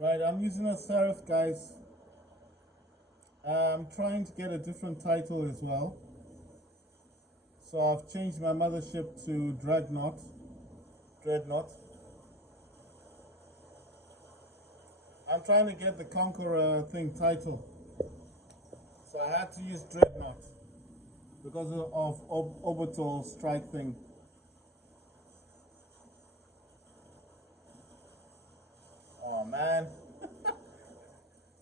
Right, I'm using a serif, guys. I'm trying to get a different title as well. So I've changed my mothership to Dreadnought. Dreadnought. I'm trying to get the Conqueror thing title. So I had to use Dreadnought because of orbital strike thing. Oh man,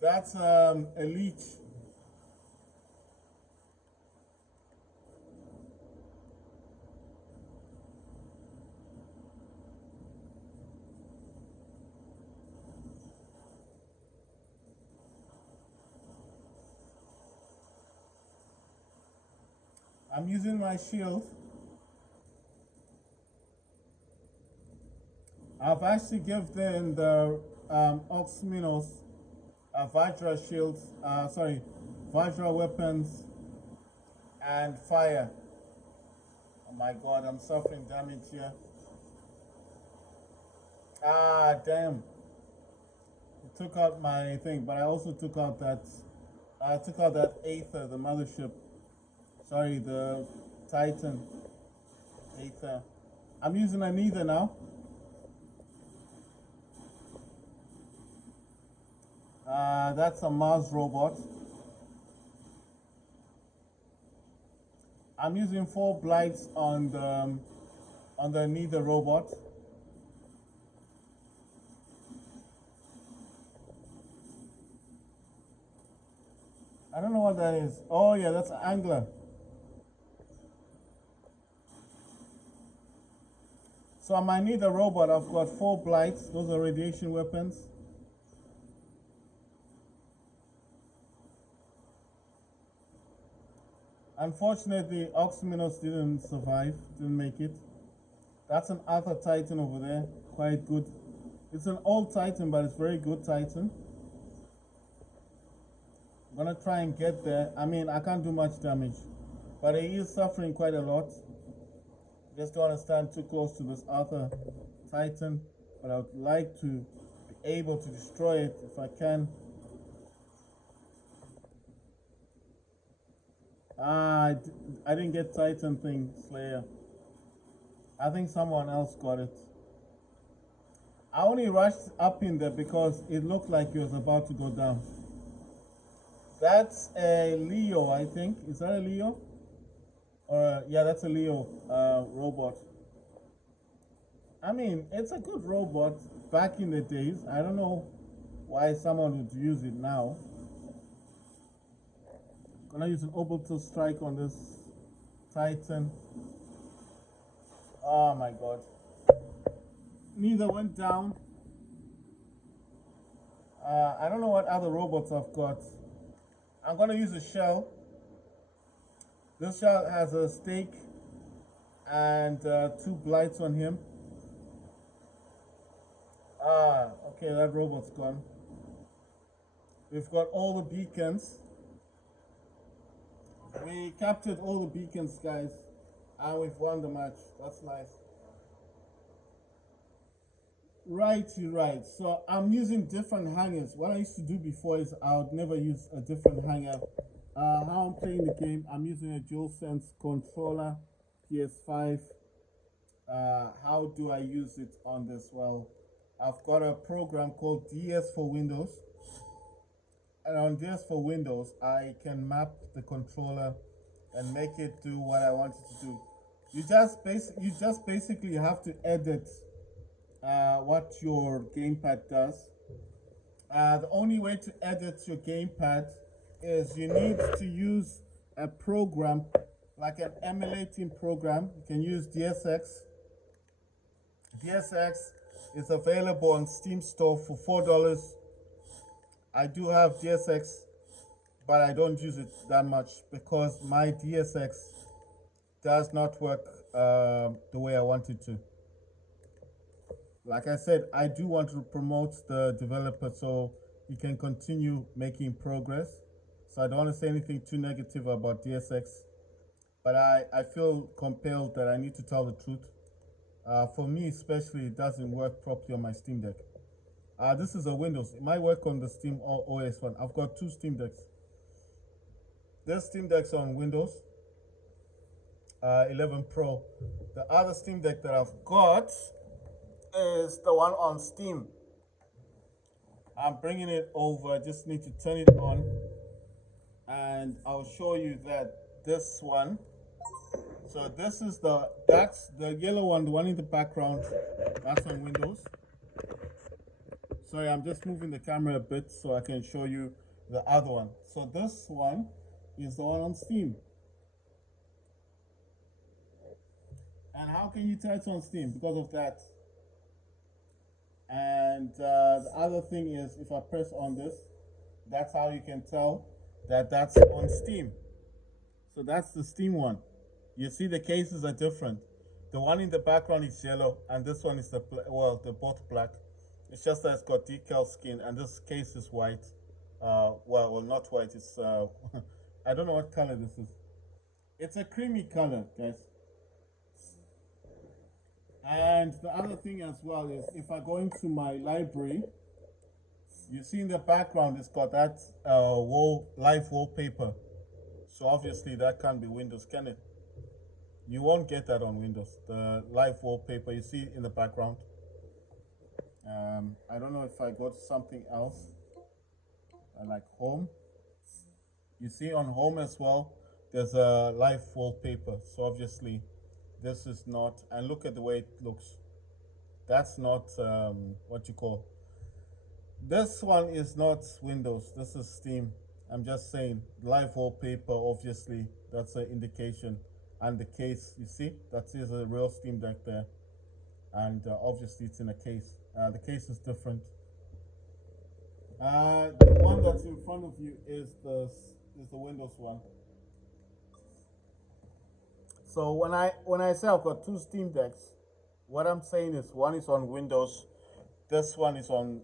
that's a leech. I'm using my shield. I've actually given the Oxminos Vajra shields, sorry, Vajra weapons and fire. Oh my god, I'm suffering damage here. Ah, damn. It took out my thing, but I also took out that. I took out that Aether, the mothership. Sorry, the Titan Aether. I'm using an Ether now. That's a Mars robot. I'm using 4 blights on the Nether robot. I don't know what that is. Oh yeah, that's an angler. So on my Nether robot, I've got 4 blights. Those are radiation weapons. Unfortunately, Oxminos didn't survive, didn't make it. That's an Alpha Titan over there, quite good. It's an old Titan, but it's very good Titan. I'm gonna try and get there. I mean, I can't do much damage, but he is suffering quite a lot. Just don't want to stand too close to this Alpha Titan, but I would like to be able to destroy it if I can. I didn't get Titan thing, Slayer. I think someone else got it. I only rushed up in there because it looked like he was about to go down. That's a Leo, I think. Is that a Leo? Or yeah, that's a Leo robot. I mean, it's a good robot back in the days. I don't know why someone would use it now. Gonna use an orbital strike on this Titan. Oh my god. Neither went down. I don't know what other robots I've got. I'm gonna use a shell. This shell has a stake and 2 blights on him. Okay, that robot's gone. We've got all the beacons. We captured all the beacons, guys, and we've won the match. That's nice. Right. So I'm using different hangers. What I used to do before is I would never use a different hanger. How I'm playing the game, I'm using a DualSense controller, PS5. How do I use it on this? Well, I've got a program called DS for Windows, and on DS for Windows, I can map the controller and make it do what I want it to do. You just basically have to edit what your gamepad does. The only way to edit your gamepad is you need to use a program like an emulating program. You can use DSX. DSX is available on Steam Store for $4. I do have DSX, but I don't use it that much because my DSX does not work the way I want it to. Like I said, I do want to promote the developer so he can continue making progress. So I don't want to say anything too negative about DSX, but I feel compelled that I need to tell the truth. For me, especially, it doesn't work properly on my Steam Deck. This is a Windows. It might work on the Steam or OS one. I've got two Steam Decks. This Steam Deck's on Windows 11 Pro. The other Steam Deck that I've got is the one on Steam. I'm bringing it over. I just need to turn it on, and I'll show you that this one. So this is that's the yellow one, the one in the background. That's on Windows. Sorry, I'm just moving the camera a bit so I can show you the other one. So this one is the one on Steam. And how can you tell it's on Steam? Because of that. And the other thing is, if I press on this, that's how you can tell that that's on Steam. So that's the Steam one. You see the cases are different. The one in the background is yellow, and this one is they're both black. It's just that it's got decal skin, and this case is white. Well, not white. It's I don't know what color this is. It's a creamy color, guys. And the other thing as well is, if I go into my library, you see in the background it's got that live wallpaper. So obviously that can't be Windows, can it? You won't get that on Windows. The live wallpaper you see in the background. I don't know if I got something else. Like home. You see on home as well, there's a live wallpaper. So obviously this is not, and look at the way it looks. That's not what you call. This one is not Windows. This is Steam. I'm just saying, live wallpaper, obviously, that's an indication. And the case, you see, that is a real Steam Deck there. And obviously it's in a case. The case is different. The one that's in front of you is the Windows one. So when I say I've got two Steam Decks, what I'm saying is one is on Windows, this one is on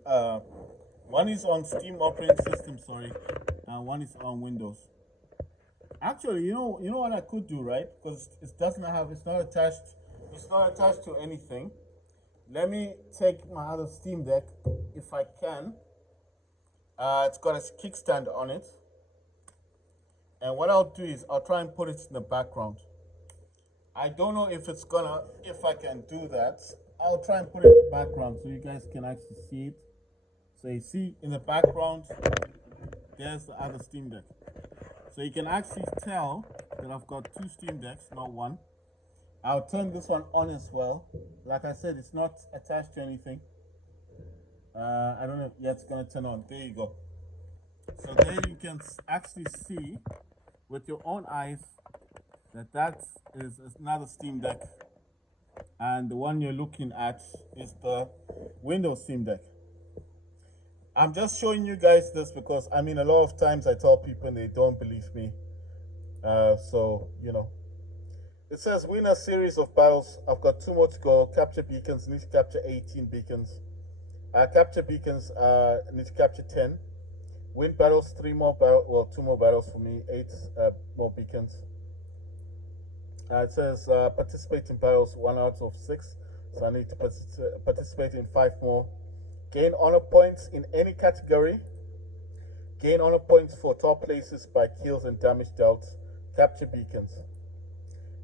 Steam operating system, sorry, and one is on Windows. Actually, you know what I could do, right? Because it's not attached to anything. Let me take my other Steam Deck if I can. It's got a kickstand on it, and what I'll do is I'll try and put it in the background. I don't know if I can do that. I'll try and put it in the background so you guys can actually see it. So you see in the background, there's the other Steam Deck. So you can actually tell that I've got two Steam Decks, not one. I'll turn this one on as well. Like I said, it's not attached to anything. I don't know. Yeah, it's gonna turn on. There you go. So there you can actually see with your own eyes that is another Steam Deck, and the one you're looking at is the Windows Steam Deck. I'm just showing you guys this because a lot of times I tell people and they don't believe me. So it says win a series of battles. I've got 2 more to go. Capture beacons. Need to capture 18 beacons. Capture beacons. Need to capture 10. Win battles. 2 more battles for me. 8 more beacons. It says participate in battles 1 out of 6. So I need to participate in 5 more. Gain honor points in any category. Gain honor points for top places by kills and damage dealt. Capture beacons.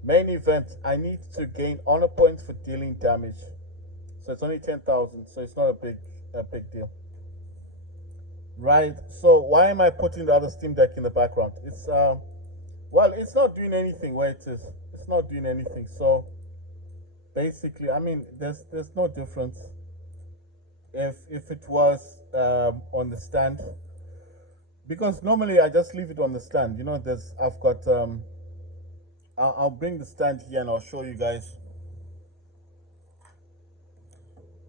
Main event, I need to gain honor points for dealing damage. So it's only 10,000, so it's not a big deal. Right, so why am I putting the other Steam Deck in the background? It's it's not doing anything where it is. It's not doing anything. So basically, there's no difference if it was on the stand, because normally I just leave it on the stand. I'll bring the stand here and I'll show you guys.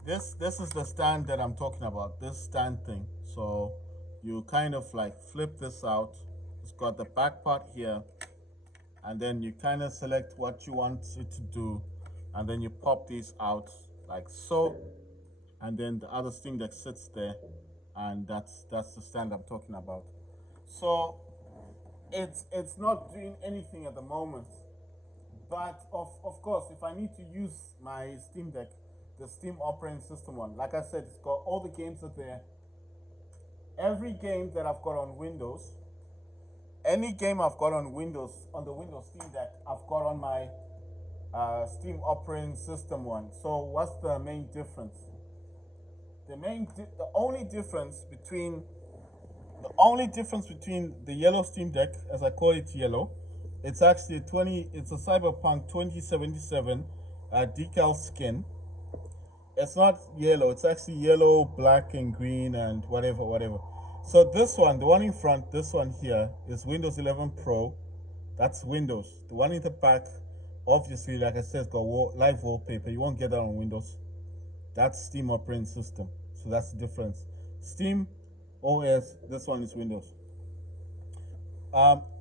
This is the stand that I'm talking about, this stand thing. So you kind of like flip this out. It's got the back part here, and then you kind of select what you want it to do, and then you pop these out like so, and then the other Steam Deck sits there, and that's the stand I'm talking about. So it's not doing anything at the moment, but of course, if I need to use my Steam Deck, the Steam operating system one. Like I said, it's got all the games are there. Every game that I've got on Windows, any game I've got on Windows, on the Windows Steam Deck, I've got on my Steam operating system one. So what's the main difference? The only difference between the yellow Steam Deck, as I call it yellow, it's actually it's a Cyberpunk 2077 decal skin. It's not yellow, it's actually yellow, black, and green, and whatever. So this one, the one in front, this one here, is Windows 11 Pro. That's Windows. The one in the back, obviously, like I said, it's got live wallpaper. You won't get that on Windows. That's Steam operating system. So that's the difference. Steam OS, this one is Windows.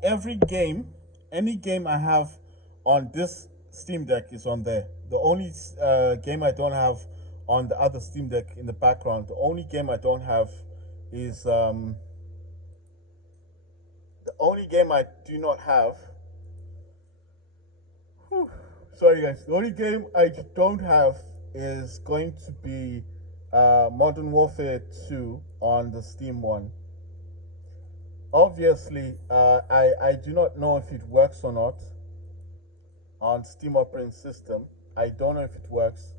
Every game, any game I have on this Steam Deck is on there. The only game I don't have on the other Steam Deck in the background, the only game I don't have is the only game I do not have. Sorry guys, the only game I don't have is going to be Modern Warfare 2 on the Steam one. Obviously, I do not know if it works or not on Steam operating system. I don't know if it works.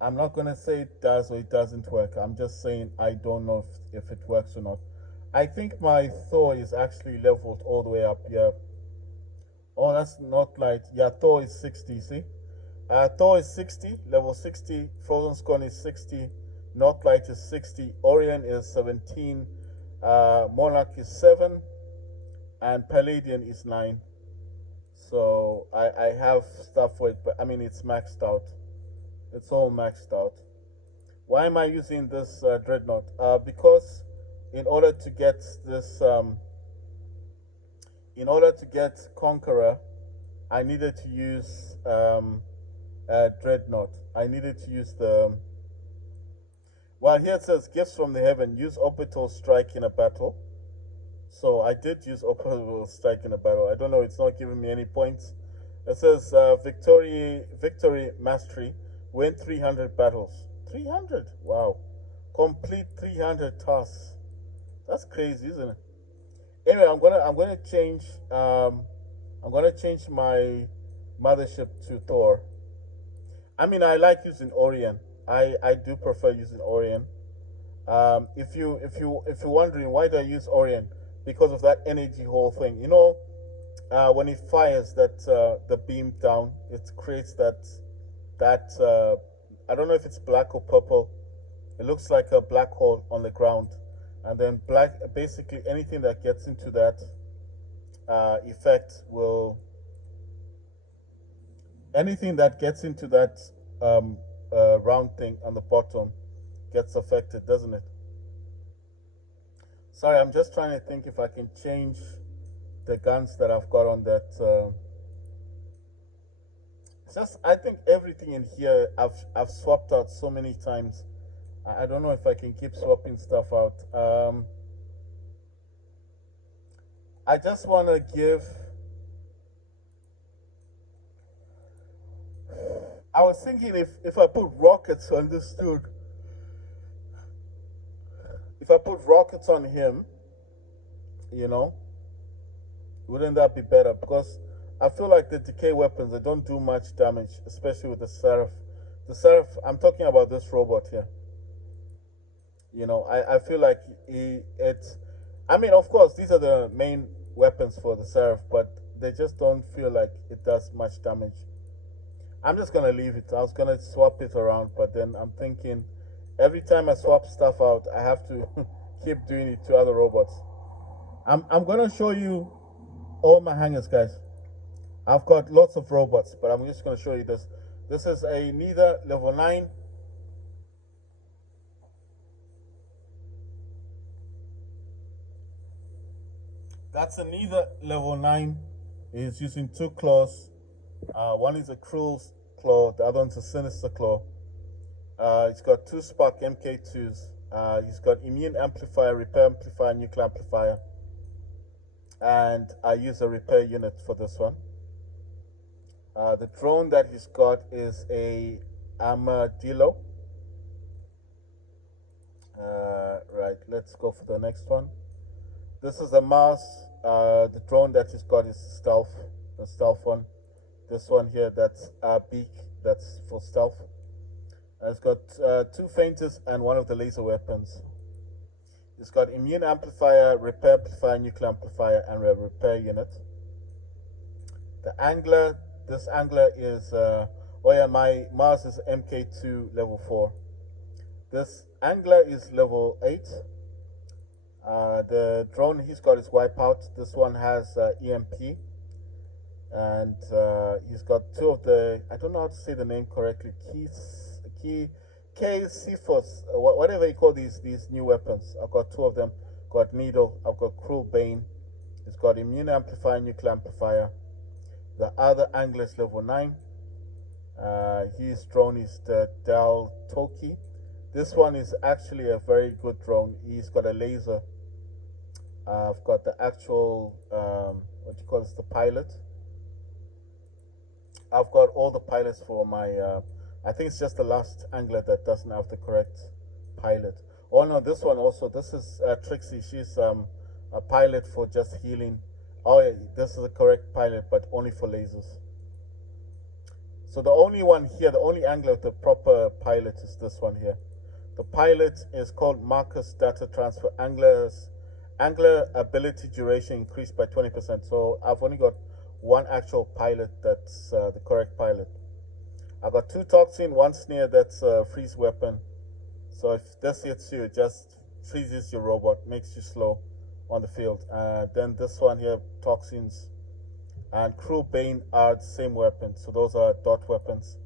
I'm not going to say it does or it doesn't work. I'm just saying I don't know if it works or not. I think my Thor is actually leveled all the way up here. Oh, that's not light. Yeah, Thor is 60, see? Thor is 60, level 60. Frozen Scorn is 60. Northlight is 60. Orion is 17. Monarch is 7. And Palladian is 9. So I have stuff for it, but I mean, it's maxed out. It's all maxed out. Why am I using this Dreadnought? Because in order to get this, in order to get Conqueror, I needed to use Dreadnought. I needed to use the. Well, here it says gifts from the heaven. Use orbital strike in a battle. So I did use orbital strike in a battle. I don't know. It's not giving me any points. It says victory mastery. Win 300 battles. 300. Wow. Complete 300 tasks. That's crazy, isn't it? Anyway, I'm gonna change my mothership to Thor. I mean, I like using Orion. I do prefer using Orion. If you're wondering why do I use Orion, because of that energy whole thing. You know, when it fires the beam down, it creates that I don't know if it's black or purple. It looks like a black hole on the ground, and then basically anything that gets into that effect will anything that gets into that round thing on the bottom gets affected, doesn't it? Sorry, I'm just trying to think if I can change the guns that I've got on that. Just I think everything in here I've swapped out so many times. I don't know if I can keep swapping stuff out. I just want to give. I was thinking if I put rockets on this dude, if I put rockets on him, you know, wouldn't that be better? Because I feel like the decay weapons, they don't do much damage, especially with the Seraph. The Seraph, I'm talking about this robot here. You know, I feel like I mean, of course, these are the main weapons for the Seraph, but they just don't feel like it does much damage. I'm just going to leave it. I was going to swap it around, but then I'm thinking every time I swap stuff out, I have to keep doing it to other robots. I'm going to show you all my hangers, guys. I've got lots of robots, but I'm just going to show you this. This is a Neither level 9. That's a Neither level 9. It's using 2 claws. One is a cruel claw, the other one's a sinister claw. It's got 2 Spark MK2s. He's got immune amplifier, repair amplifier, nuclear amplifier. And I use a repair unit for this one. The drone that he's got is a Armadillo. Right, let's go for the next one. This is the Mars. The drone that he's got is stealth, the stealth one. This one here, that's beak, that's for stealth. It's got two feinters and one of the laser weapons. It's got immune amplifier, repair amplifier, nuclear amplifier, and a repair unit. The angler, this angler is, oh yeah, my Mars is MK2 level 4. This angler is level 8. The drone he's got is Wipeout. This one has EMP. And he's got two of the, I don't know how to say the name correctly, K Cephas, whatever you call these new weapons. I've got two of them. Got Needle, I've got Cruel Bane. It's got Immune Amplifier, Nuclear Amplifier. The other angler is level 9. His drone is the Dal Toki. This one is actually a very good drone. He's got a laser. I've got the actual, what do you call this, the pilot. I've got all the pilots for my, I think it's just the last angler that doesn't have the correct pilot. Oh no, this one also, this is Trixie. She's a pilot for just healing. Oh yeah, this is the correct pilot, but only for lasers. So the only one here, the only angler with the proper pilot is this one here. The pilot is called Marcus Data Transfer. Angler ability duration increased by 20%. So I've only got one actual pilot that's the correct pilot. I got two toxin, one snare that's a freeze weapon. So if this hits you, it just freezes your robot, makes you slow on the field. Then this one here, toxins and Cruel Bane are the same weapons. So those are dot weapons.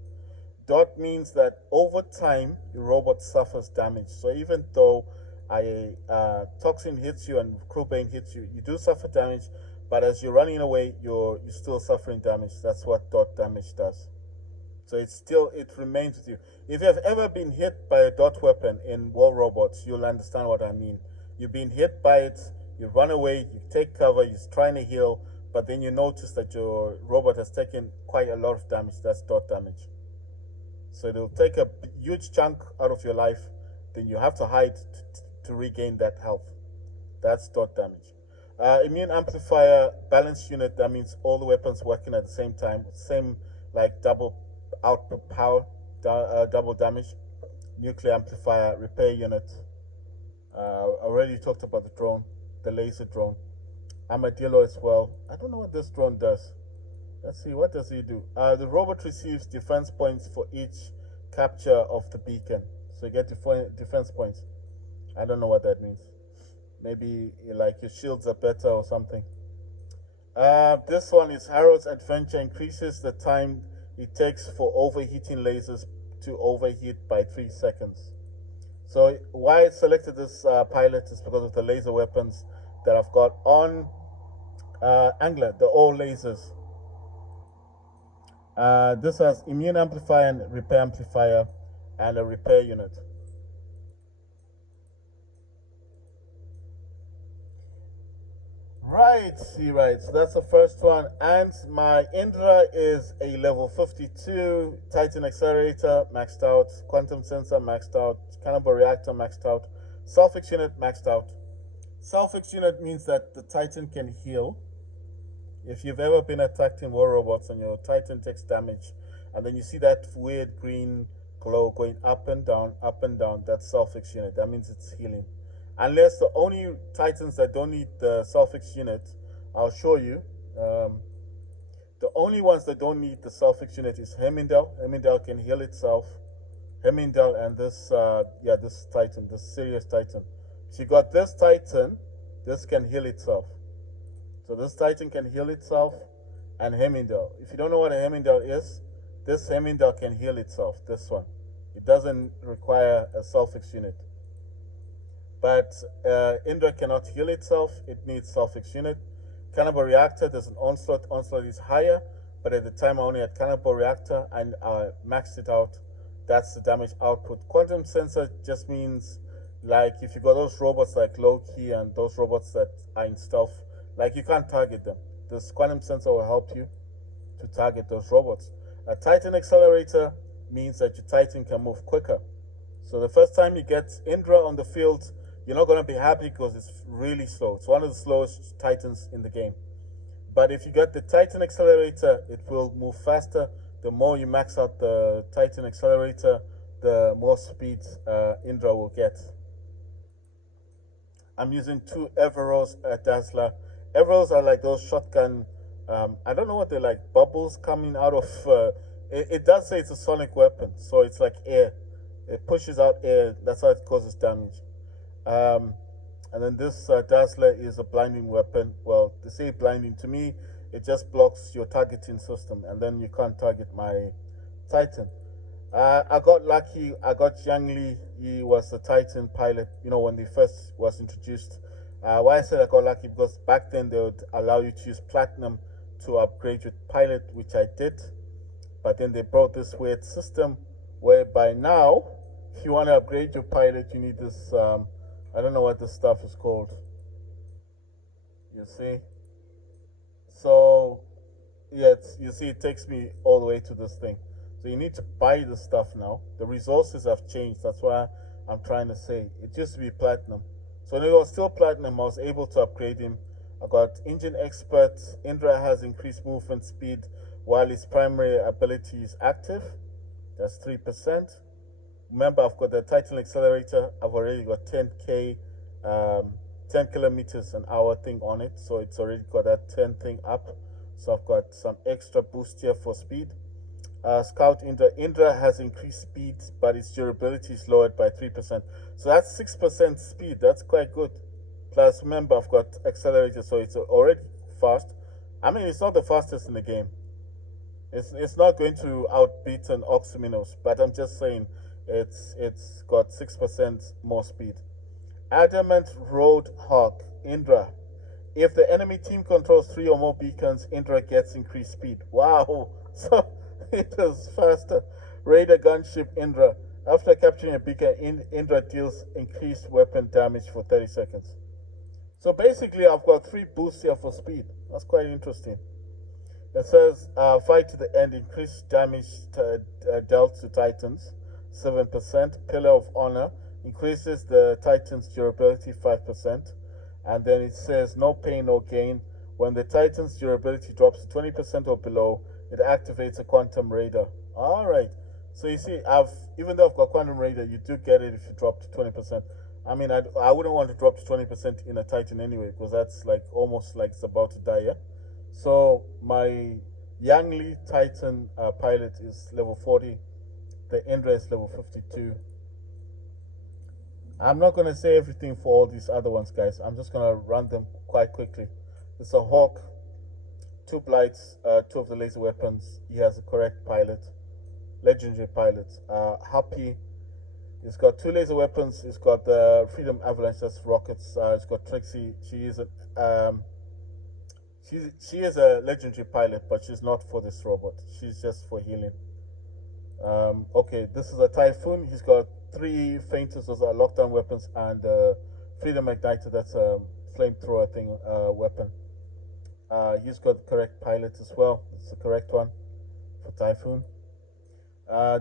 Dot means that over time your robot suffers damage. So even though toxin hits you and Cruel Bane hits you, you do suffer damage. But as you're running away, you're still suffering damage. That's what dot damage does. So it remains with you. If you have ever been hit by a dot weapon in War Robots, you'll understand what I mean. You've been hit by it, you run away, you take cover, you're trying to heal, but then you notice that your robot has taken quite a lot of damage. That's dot damage. So it'll take a huge chunk out of your life, then you have to hide to regain that health. That's dot damage. Immune amplifier balance unit, that means all the weapons working at the same time, same like double output power, double damage. Nuclear amplifier repair unit. Already talked about the drone, the laser drone. Armadillo as well. I don't know what this drone does. Let's see, what does he do? The robot receives defense points for each capture of the beacon. So you get defense points. I don't know what that means. Maybe like your shields are better or something. This one is Harold's Adventure, increases the time it takes for overheating lasers to overheat by 3 seconds. So why I selected this pilot is because of the laser weapons that I've got on Angler, the all lasers. This has immune amplifier and repair amplifier and a repair unit. Right. So that's the first one. And my Indra is a level 52 Titan accelerator maxed out, quantum sensor maxed out, cannibal reactor maxed out, Selfix unit maxed out. Selfix unit means that the Titan can heal. If you've ever been attacked in War Robots and your Titan takes damage, and then you see that weird green glow going up and down, that's Selfix unit. That means it's healing. Unless the only Titans that don't need the Selfix unit, I'll show you. The only ones that don't need the Selfix unit is Hemindel. Hemindel can heal itself. Hemindel and this, this Titan, this Sirius Titan. So you got this Titan, this can heal itself. So this Titan can heal itself, and Hemindel. If you don't know what a Hemindel is, this Hemindel can heal itself, this one. It doesn't require a Selfix unit. But Indra cannot heal itself, it needs Selfix unit. Cannibal Reactor, there's an Onslaught. Onslaught is higher, but at the time I only had Cannibal Reactor and I maxed it out. That's the damage output. Quantum Sensor just means, like, if you got those robots like Loki and those robots that are in stealth, like, you can't target them. This Quantum Sensor will help you to target those robots. A Titan Accelerator, means that your Titan can move quicker. So the first time you get Indra on the field, you're not going to be happy because it's really slow. It's one of the slowest Titans in the game. But if you get the Titan accelerator, it will move faster. The more you max out the Titan accelerator, the more speed Indra will get. I'm using two Everos Dazzler. Everos are like those shotgun. I don't know what they're like. Bubbles coming out of. It does say it's a sonic weapon, so it's like air. It pushes out air. That's how it causes damage. Um, and then this Dazzler is a blinding weapon. Well, they say blinding. To me, it just blocks your targeting system, and then you can't target my Titan. I got lucky. I got Yang Li. He was the Titan pilot. You know, when they first was introduced. Why I said I got lucky because back then they would allow you to use platinum to upgrade your pilot, which I did. But then they brought this weird system whereby now, if you want to upgrade your pilot, you need this. I don't know what this stuff is called. You see. So yeah, you see, it takes me all the way to this thing. So you need to buy the stuff now. The resources have changed. That's why I'm trying to say it used to be platinum. So when it was still platinum, I was able to upgrade him. I got engine expert. Indra has increased movement speed while his primary ability is active. That's 3%. Remember, I've got the Titan accelerator. I've already got 10k, 10 kilometers an hour thing on it. So it's already got that 10 thing up. So I've got some extra boost here for speed. Scout Indra. Indra has increased speed, but its durability is lowered by 3%. So that's 6% speed. That's quite good. Plus, remember, I've got accelerator, so it's already fast. I mean, it's not the fastest in the game. It's not going to outbeat an Oxyminos, but I'm just saying it's got 6% more speed. Adamant Roadhog Indra. If the enemy team controls 3 or more beacons, Indra gets increased speed. Wow! So it is faster. Raider gunship Indra. After capturing a beacon, Indra deals increased weapon damage for 30 seconds. So basically, I've got 3 boosts here for speed. That's quite interesting. It says fight to the end, increased damage dealt to Titans, 7%. Pillar of Honor increases the Titan's durability 5%. And then it says no pain, no gain. When the Titan's durability drops to 20% or below, it activates a Quantum Radar. Alright. So you see, even though I've got Quantum Radar, you do get it if you drop to 20%. I mean, I wouldn't want to drop to 20% in a Titan anyway, because that's like almost like it's about to die, yeah? So my Yang Li Titan pilot is level 40. The Indra is level 52. I'm not going to say everything for all these other ones, guys. I'm just going to run them quite quickly. It's a Hawk, 2 Blights, 2 of the laser weapons. He has a correct pilot, legendary pilot. Happy, he's got 2 laser weapons. He's got the Freedom Avalanche, that's rockets. He's got Trixie. She is a legendary pilot, but she's not for this robot. She's just for healing. Okay, this is a Typhoon. He's got 3 fainters, those are lockdown weapons, and Freedom Igniter, that's a flamethrower thing weapon. He's got the correct pilot as well. It's the correct one for Typhoon.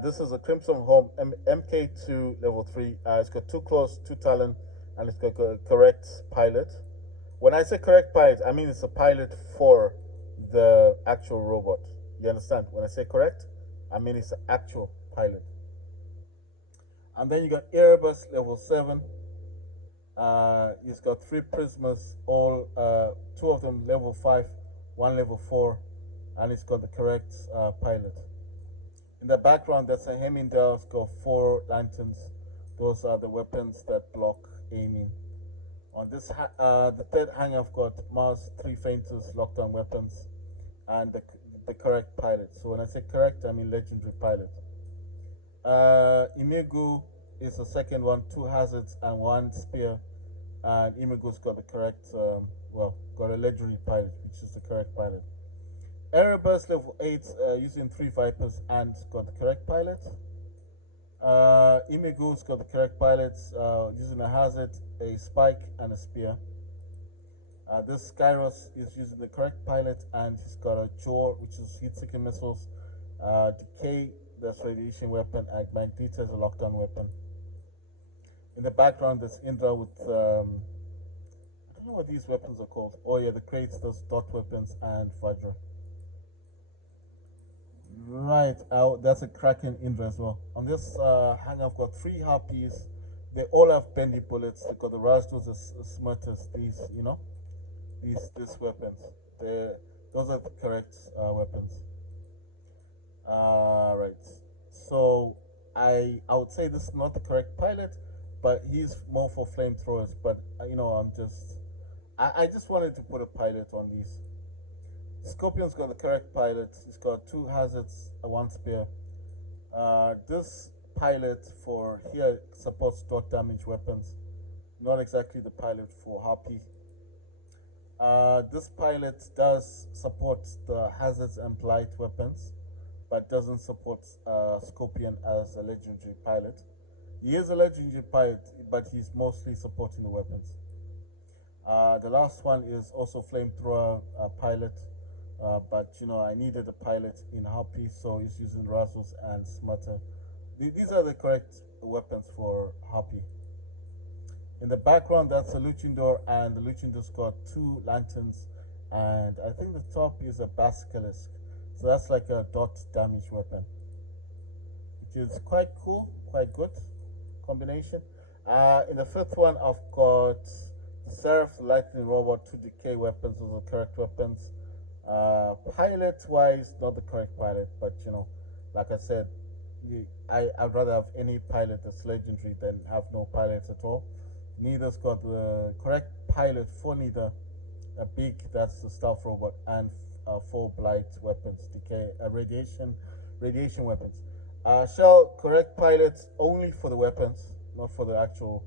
This is a Crimson Home MK2 level 3. It's got 2 claws, 2 talon, and it's got a correct pilot. When I say correct pilot, I mean it's a pilot for the actual robot. You understand? When I say correct, I mean it's an actual pilot. And then you got Erebus level 7. He's got 3 prismas, all 2 of them level 5, 1 level 4, and he's got the correct pilot. In the background, that's a Hemingway. It's got 4 lanterns. Those are the weapons that block aiming. On this, the third hanger, I've got Mars, 3 fainters, lockdown weapons, and the correct pilot. So when I say correct, I mean legendary pilot. Imigu is the second one, 2 hazards and 1 spear. And Imigu's got the correct, got a legendary pilot, which is the correct pilot. Erebus level 8, using 3 Vipers and got the correct pilot. Imigu's got the correct pilots, using a hazard, a spike, and a spear. This Skyros is using the correct pilot, and he's got a jaw, which is heat-seeking missiles, decay, There's radiation weapon, and Magneto is a lockdown weapon. In the background, there's Indra with I don't know what these weapons are called. Oh yeah, the crates, those dot weapons, and Vajra. Right, that's a Kraken Indra as well. On this hang, I've got three harpies. They all have bendy bullets. They got the Rajdos, the Smurters. These, these weapons. They, those are the correct weapons. Right. So I would say this is not the correct pilot, but he's more for flamethrowers. But I just wanted to put a pilot on these. Scorpion's got the correct pilot. He's got two hazards, a one spear. This pilot for here supports dot damage weapons, not exactly the pilot for Harpy. This pilot does support the hazards and blight weapons, but doesn't support Scorpion as a legendary pilot. He is a legendary pilot, but he's mostly supporting the weapons. The last one is also flamethrower pilot, but I needed a pilot in Harpy, so he's using Razzles and Smutter. These are the correct weapons for Harpy. In the background, that's a Luchindor, and the Luchindor's got two lanterns, and I think the top is a Basilisk. So that's like a dot damage weapon, which is quite cool, quite good combination. In the fifth one, I've got Seraph, the Lightning Robot, two decay weapons, those are the correct weapons. Pilot wise, not the correct pilot, but like I said, I'd rather have any pilot that's legendary than have no pilots at all. Neither's got the correct pilot for neither. A beak, that's the stealth robot, and four blight weapons, decay, radiation weapons. Shell, correct pilot only for the weapons, not for the actual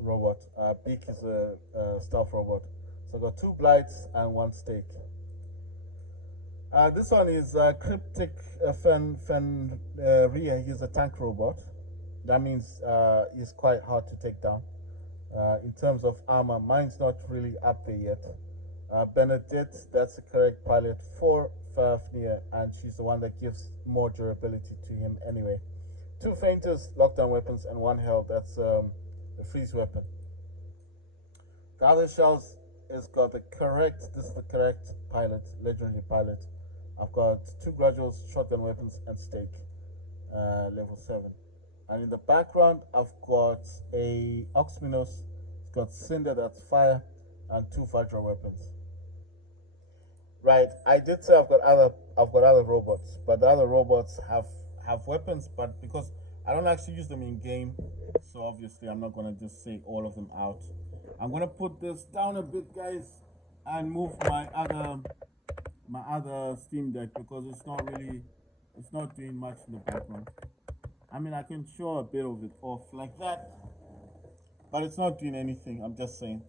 robot. Beak is a stealth robot. So I got two blights and one stake. This one is Cryptic Fenrir. He's a tank robot. That means he's quite hard to take down. In terms of armor, mine's not really up there yet. Benedict, that's the correct pilot for Fafnir, and she's the one that gives more durability to him anyway. Two fainters, lockdown weapons, and one held, that's the freeze weapon. The other shells has got the correct, this is the correct pilot, legendary pilot. I've got two graduals, shotgun weapons, and stake, level 7. And in the background, I've got a Oxminos, it's got Cinder, that's fire, and two Vajra weapons. Right, I did say I've got other robots, but the other robots have weapons, but because I don't actually use them in game, so obviously I'm not gonna just say all of them out. I'm gonna put this down a bit, guys, and move my other Steam Deck because it's not doing much in the background. I mean, I can show a bit of it off like that, but it's not doing anything. I'm just saying.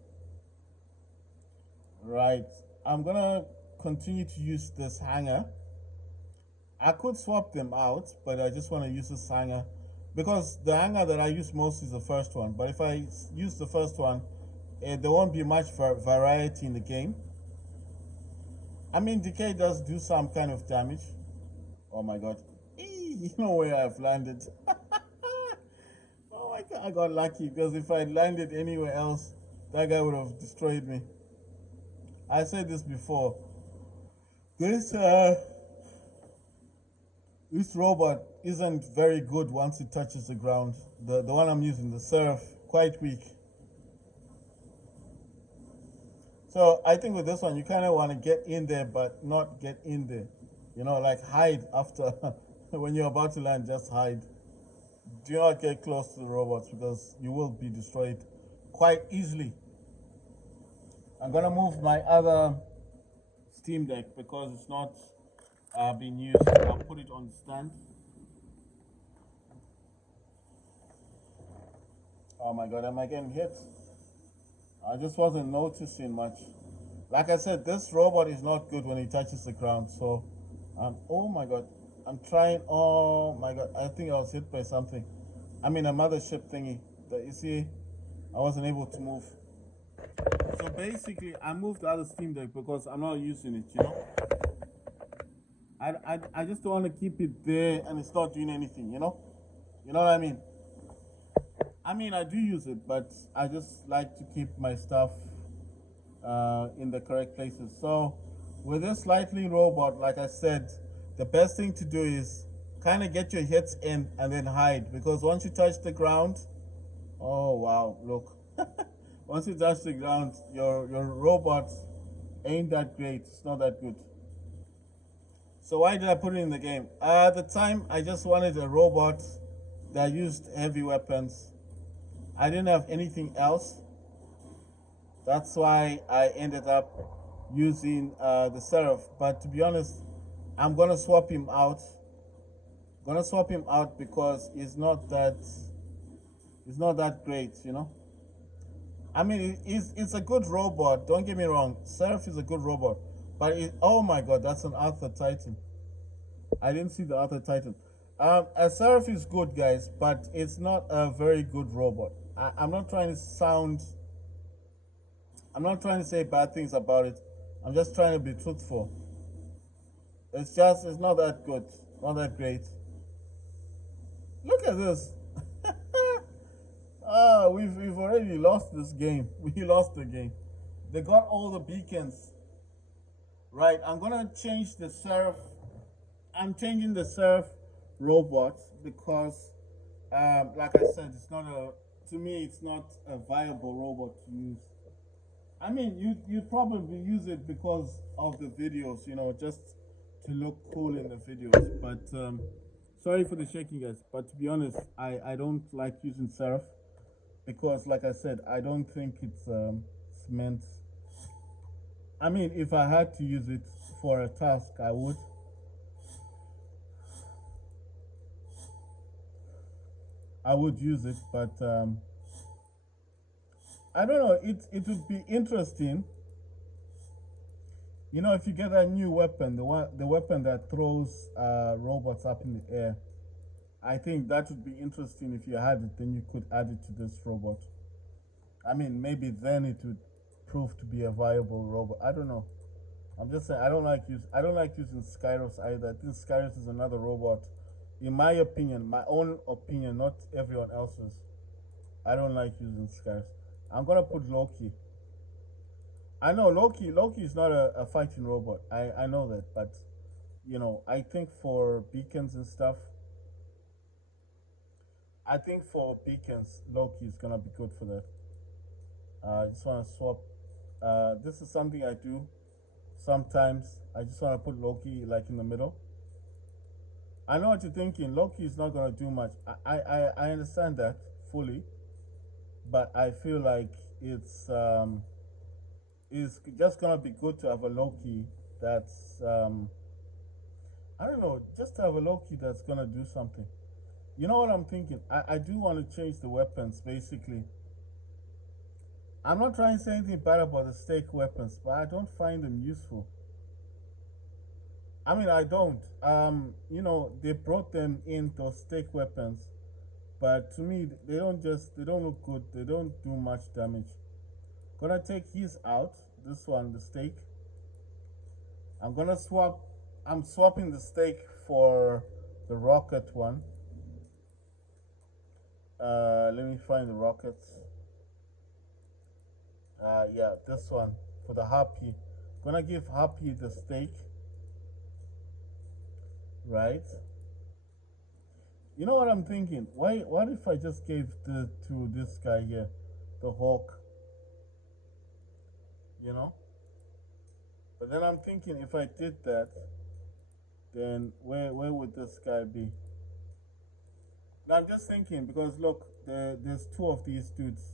Right, I'm gonna continue to use this hanger. I could swap them out, but I just want to use this hanger because the hanger that I use most is the first one. But if I use the first one, there won't be much variety in the game. I mean, decay does do some kind of damage. Oh my god. You know where I've landed. Oh my god, I got lucky because if I landed anywhere else, that guy would have destroyed me. I said this before. This robot isn't very good once it touches the ground. The one I'm using, the Seraph, quite weak. So I think with this one, you kind of want to get in there, but not get in there. Like hide after, when you're about to land, just hide. Do not get close to the robots because you will be destroyed quite easily. I'm gonna move my other Steam Deck because it's not being used. I'll put it on the stand. Oh my god, am I getting hit? I just wasn't noticing much. Like I said, this robot is not good when he touches the ground. So, oh my god, I'm trying. Oh my god, I think I was hit by something. I mean, a mothership thingy. You see, I wasn't able to move. So basically, I moved the other Steam Deck because I'm not using it. I just don't want to keep it there and it's not doing anything, you know? You know what I mean? I mean, I do use it, but I just like to keep my stuff in the correct places. So, with this lightning robot, like I said, the best thing to do is kind of get your hits in and then hide because once you touch the ground, oh wow, look. Once you touch the ground, your robot ain't that great. It's not that good. So why did I put it in the game? At the time, I just wanted a robot that used heavy weapons. I didn't have anything else. That's why I ended up using the Seraph. But to be honest, I'm gonna swap him out. Gonna swap him out because he's not that great, you know. I mean, it's a good robot. Don't get me wrong. Seraph is a good robot, but oh my god, that's an Arthur Titan. I didn't see the Arthur Titan. A Seraph is good, guys, but it's not a very good robot. I'm not trying to sound. I'm not trying to say bad things about it. I'm just trying to be truthful. It's not that good, not that great. Look at this. We've already lost this game. We lost the game. They got all the beacons. Right, I'm gonna change the Seraph. I'm changing the Seraph robot because, like I said, it's not a. To me, it's not a viable robot to use. I mean, you'd probably use it because of the videos, you know, just to look cool in the videos. But sorry for the shaking, guys. But to be honest, I don't like using Seraph because, like I said, I don't think it's meant. I mean, if I had to use it for a task, I would. I would use it, but I don't know. It would be interesting, you know, if you get a new weapon, the weapon that throws robots up in the air. I think that would be interesting if you had it. Then you could add it to this robot. I mean, maybe then it would prove to be a viable robot. I don't know. I'm just saying I don't like using Skyros either. I think Skyros is another robot. In my opinion, my own opinion, not everyone else's. I don't like using Skyros. I'm gonna put Loki. I know Loki is not a fighting robot. I know that, but you know, I think for beacons and stuff, I think for beacons, Loki is gonna be good for that. I just wanna swap. This is something I do sometimes. I just wanna put Loki like in the middle. I know what you're thinking. Loki is not gonna do much. I understand that fully, but I feel like it's just gonna be good to have a Loki that's I don't know, just to have a Loki that's gonna do something. You know what I'm thinking? I do want to change the weapons basically. I'm not trying to say anything bad about the stake weapons, but I don't find them useful. I mean, I don't. You know, they brought them in those stake weapons, but to me, they don't look good. They don't do much damage. Gonna take his out. This one, the stake. I'm gonna swap. I'm swapping the stake for the rocket one. Let me find the rockets. Yeah, this one for the Happy. Gonna give Happy the stake, right? You know what I'm thinking? Why? What if I just gave the to this guy here, the Hawk? You know. But then I'm thinking if I did that, then where would this guy be? Now I'm just thinking because look, there's two of these dudes.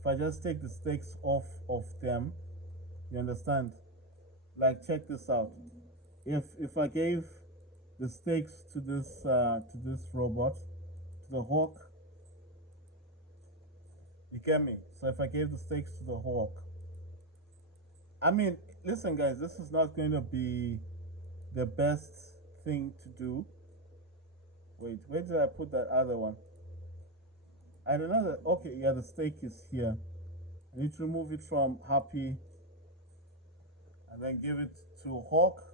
If I just take the stakes off of them, you understand? Like check this out. If I gave the stakes to this robot, to the Hawk, you get me? So if I gave the stakes to the Hawk, I mean, listen, guys, this is not going to be the best thing to do. Wait, where did I put that other one? I don't know that. Okay, yeah, the stake is here. I need to remove it from Happy and then give it to Hawk.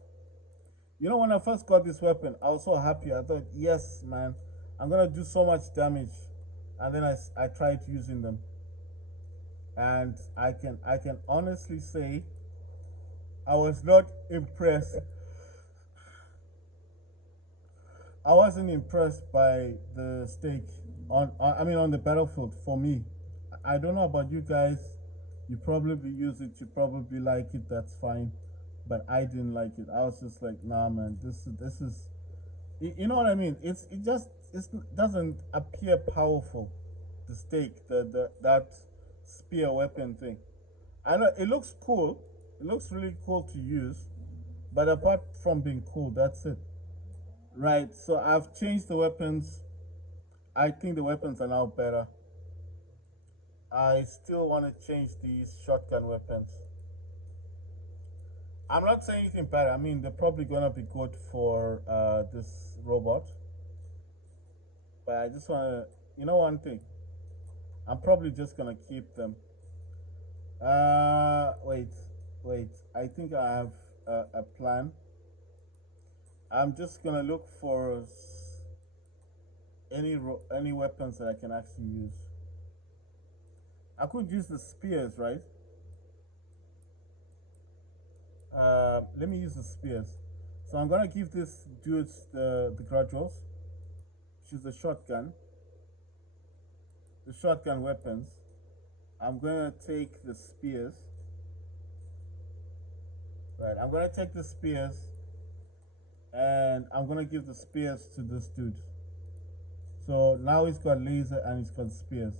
You know, when I first got this weapon, I was so happy. I thought, yes, man, I'm gonna do so much damage. And then I tried using them, and I can honestly say I was not impressed. I wasn't impressed by the stake I mean, on the battlefield. For me, I don't know about you guys. You probably use it. You probably like it. That's fine. But I didn't like it. I was just like, nah, man. This is you know what I mean. It just doesn't appear powerful. The stake, the that spear weapon thing. I know it looks cool. It looks really cool to use. But apart from being cool, that's it. Right, so I've changed the weapons. I think the weapons are now better. I still want to change these shotgun weapons. I'm not saying anything bad. I mean, they're probably gonna be good for this robot. But I just wanna, you know, one thing. I'm probably just gonna keep them. Wait, wait. I think I have a plan. I'm just gonna look for any weapons that I can actually use. I could use the spears, right? Let me use the spears. So I'm gonna give this dude the graduals, which is the shotgun weapons. I'm gonna take the spears. Right, I'm gonna take the spears, and I'm gonna give the spears to this dude. So now he's got laser and he's got spears.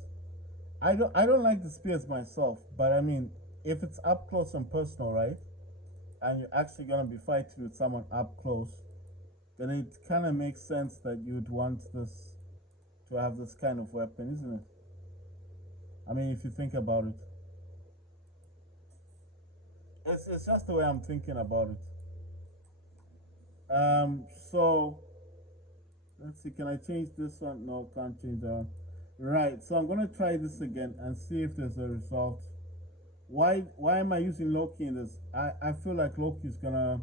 I don't like the spears myself, but I mean, if it's up close and personal, right? And you're actually gonna be fighting with someone up close, then it kind of makes sense that you'd want this to have this kind of weapon, isn't it? I mean, if you think about it, it's just the way I'm thinking about it. So let's see. Can I change this one? No, can't change that one. Right. So I'm gonna try this again and see if there's a result. Why am I using Loki in this? I feel like Loki's gonna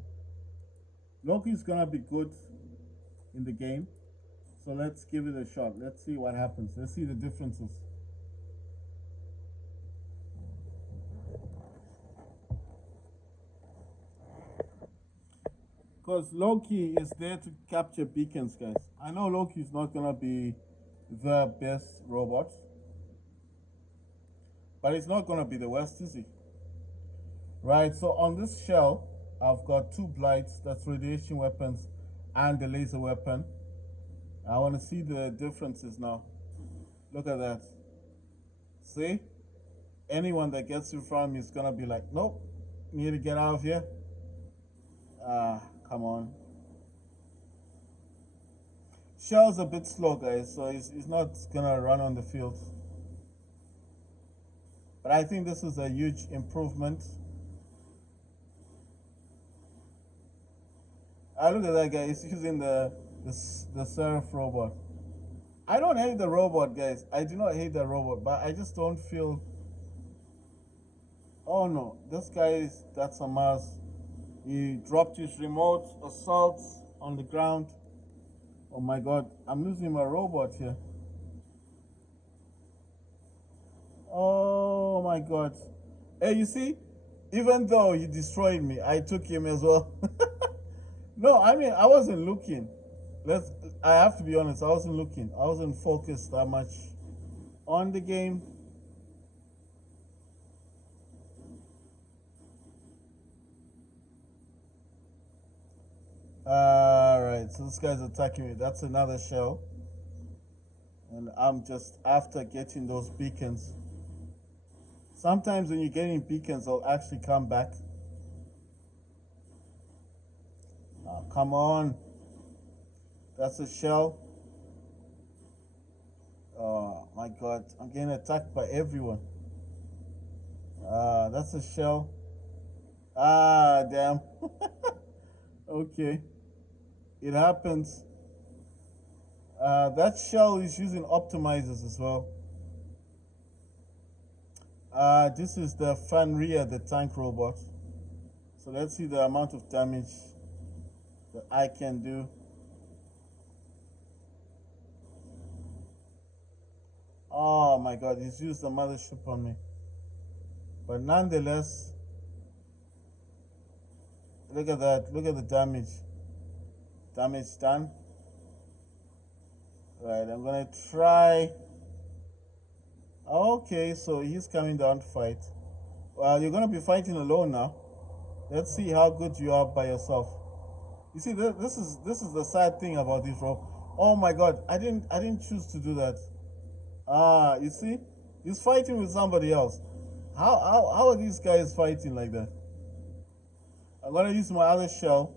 be good in the game. So let's give it a shot. Let's see what happens. Let's see the differences. Because Loki is there to capture beacons, guys. I know Loki's not gonna be the best robot, but it's not gonna be the worst, is he? Right. So on this shell, I've got two blights. That's radiation weapons, and the laser weapon. I want to see the differences now. Look at that. See? Anyone that gets in front of me is gonna be like, nope, need to get out of here. Come on. Shell's a bit slow, guys, so he's not gonna run on the field. But I think this is a huge improvement. Look at that guy. He's using the Seraph robot. I don't hate the robot, guys. I do not hate the robot, but I just don't feel. Oh no, this guy is that's a Mars. He dropped his remote assault on the ground. Oh my god, I'm losing my robot here. Oh my god. Hey, you see? Even though he destroyed me, I took him as well. No, I mean, I wasn't looking. Let's. I have to be honest. I wasn't looking. I wasn't focused that much on the game. Alright, so this guy's attacking me. That's another shell. And I'm just after getting those beacons. Sometimes when you're getting beacons, they'll actually come back. Oh, come on. That's a shell. Oh my god, I'm getting attacked by everyone. That's a shell. Damn. Okay. It happens. That shell is using optimizers as well. This is the Fanria, the tank robot. So let's see the amount of damage. that I can do. Oh my god, he's used the mothership on me. But nonetheless, look at that. Look at the damage. Damage done. Right, I'm gonna try. Okay, so he's coming down to fight. Well, you're gonna be fighting alone now. Let's see how good you are by yourself. You see, this is the sad thing about this rope. Oh my god, I didn't choose to do that. Ah, you see, he's fighting with somebody else. How are these guys fighting like that? I'm gonna use my other shell.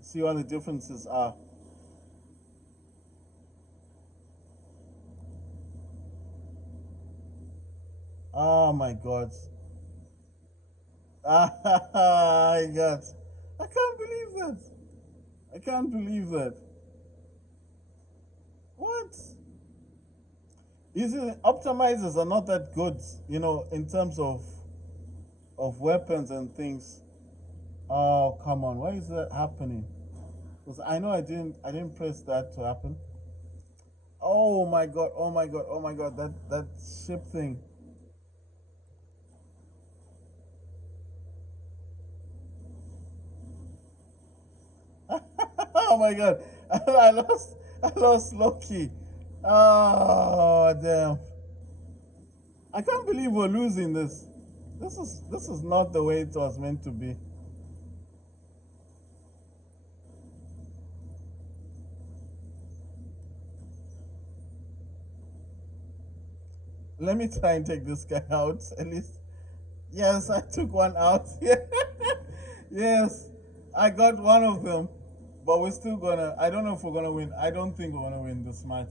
See what the differences are. Oh my god. Ah, I got. I can't believe that. I can't believe that. What? You see, optimizers are not that good, in terms of weapons and things. Oh, come on. Why is that happening? Because I know I didn't press that to happen. Oh my god. Oh my god. Oh my god. That ship thing. Oh my god. I lost Loki. Oh damn. I can't believe we're losing this. This is not the way it was meant to be. Let me try and take this guy out at least. Yes, I took one out. Yes, I got one of them. But we're still gonna. I don't know if we're gonna win. I don't think we're gonna win this match.